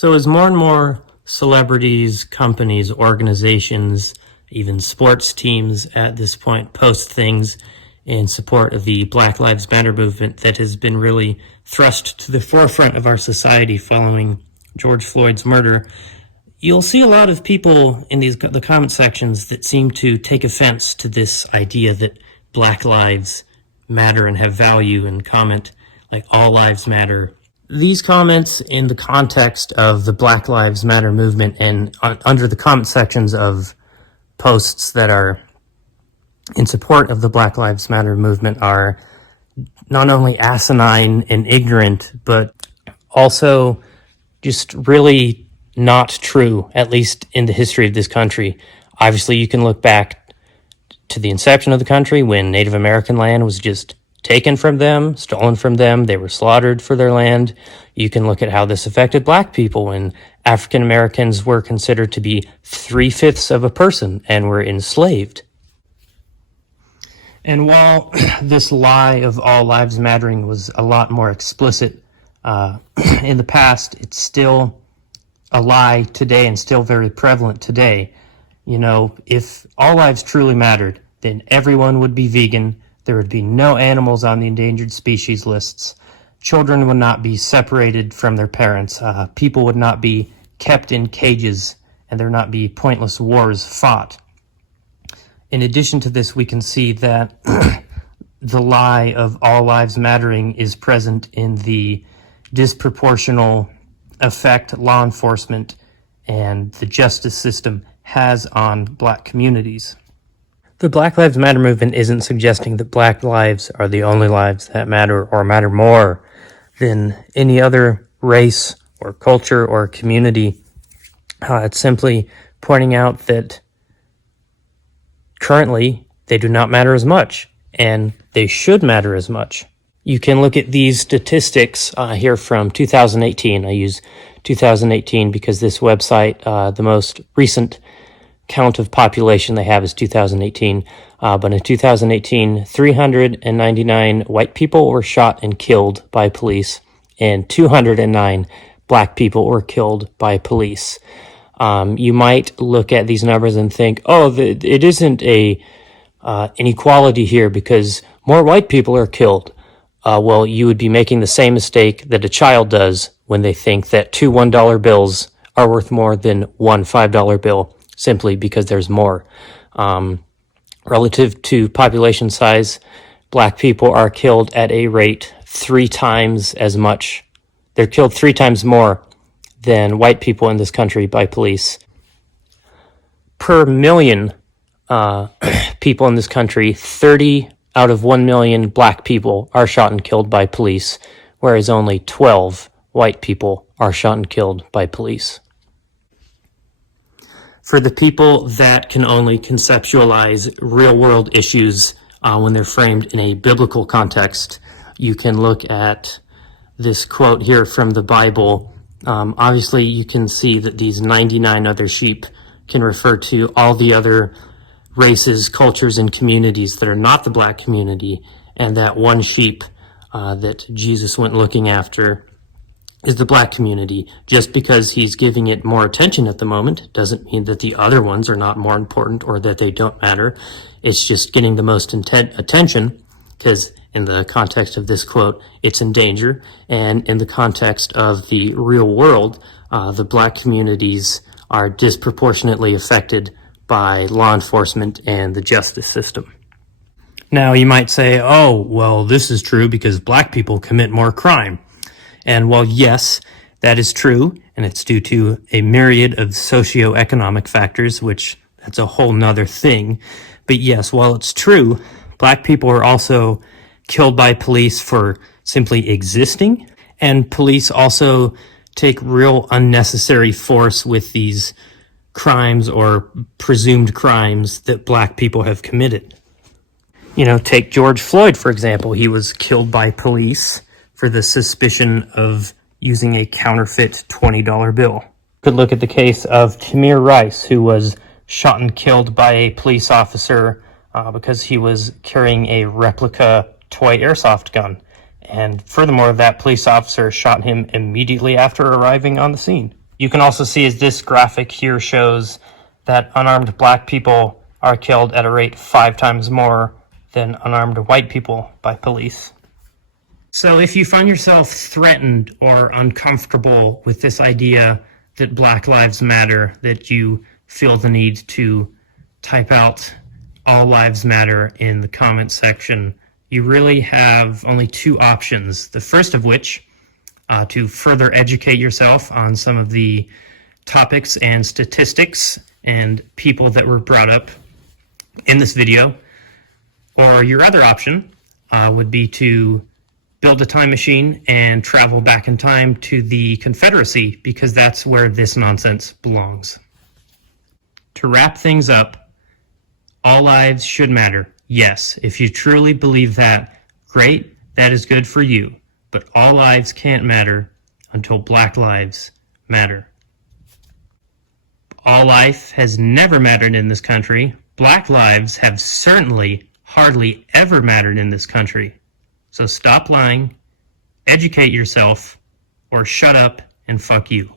So as more and more celebrities, companies, organizations, even sports teams at this point post things in support of the Black Lives Matter movement that has been really thrust to the forefront of our society following George Floyd's murder, you'll see a lot of people in the comment sections that seem to take offense to this idea that Black lives matter and have value, and comment like all lives matter. These comments in the context of the Black Lives Matter movement and under the comment sections of posts that are in support of the Black Lives Matter movement are not only asinine and ignorant, but also just really not true, at least in the history of this country. Obviously, you can look back to the inception of the country when Native American land was just taken from them, stolen from them. They were slaughtered for their land. You can look at how this affected Black people when African Americans were considered to be 3/5 of a person and were enslaved. And while this lie of all lives mattering was a lot more explicit in the past, it's still a lie today and still very prevalent today. You know, if all lives truly mattered, then everyone would be vegan. There would be no animals on the endangered species lists. Children would not be separated from their parents. People would not be kept in cages, and there would not be pointless wars fought. In addition to this, we can see that the lie of all lives mattering is present in the disproportional effect law enforcement and the justice system has on Black communities. The Black Lives Matter movement isn't suggesting that Black lives are the only lives that matter or matter more than any other race or culture or community. It's simply pointing out that currently they do not matter as much, and they should matter as much. You can look at these statistics here from 2018. I use 2018 because this website, the most recent count of population they have is 2018. But in 2018, 399 white people were shot and killed by police, and 209 Black people were killed by police. You might look at these numbers and think, oh, it isn't a inequality here because more white people are killed. Well, you would be making the same mistake that a child does when they think that 2 $1 bills are worth more than 1 $5 bill, simply because there's more. Relative to population size, Black people are killed at a rate 3 times as much. They're killed 3 times more than white people in this country by police. Per million people in this country, 30 out of 1 million Black people are shot and killed by police, whereas only 12 white people are shot and killed by police. For the people that can only conceptualize real-world issues when they're framed in a biblical context, you can look at this quote here from the Bible. Obviously, you can see that these 99 other sheep can refer to all the other races, cultures, and communities that are not the Black community, and that one sheep that Jesus went looking after is the Black community. Just because he's giving it more attention at the moment doesn't mean that the other ones are not more important or that they don't matter. It's just getting the most attention because in the context of this quote, it's in danger. And in the context of the real world, the Black communities are disproportionately affected by law enforcement and the justice system. Now, you might say, oh, well, this is true because Black people commit more crime. And while yes, that is true, and it's due to a myriad of socioeconomic factors, which that's a whole nother thing. But yes, while it's true, Black people are also killed by police for simply existing, and police also take real unnecessary force with these crimes or presumed crimes that Black people have committed. You know, take George Floyd, for example. He was killed by police for the suspicion of using a counterfeit $20 bill. Could look at the case of Tamir Rice, who was shot and killed by a police officer because he was carrying a replica toy airsoft gun. And furthermore, that police officer shot him immediately after arriving on the scene. You can also see as this graphic here shows that unarmed black people are killed at a rate 5 times more than unarmed white people by police. So if you find yourself threatened or uncomfortable with this idea that Black Lives Matter, that you feel the need to type out All Lives Matter in the comments section, you really have only 2 options. The first of which, to further educate yourself on some of the topics and statistics and people that were brought up in this video. Or your other option would be to build a time machine and travel back in time to the Confederacy, because that's where this nonsense belongs. To wrap things up, all lives should matter. Yes, if you truly believe that, great, that is good for you. But all lives can't matter until Black lives matter. All life has never mattered in this country. Black lives have certainly hardly ever mattered in this country. So stop lying, educate yourself, or shut up and fuck you.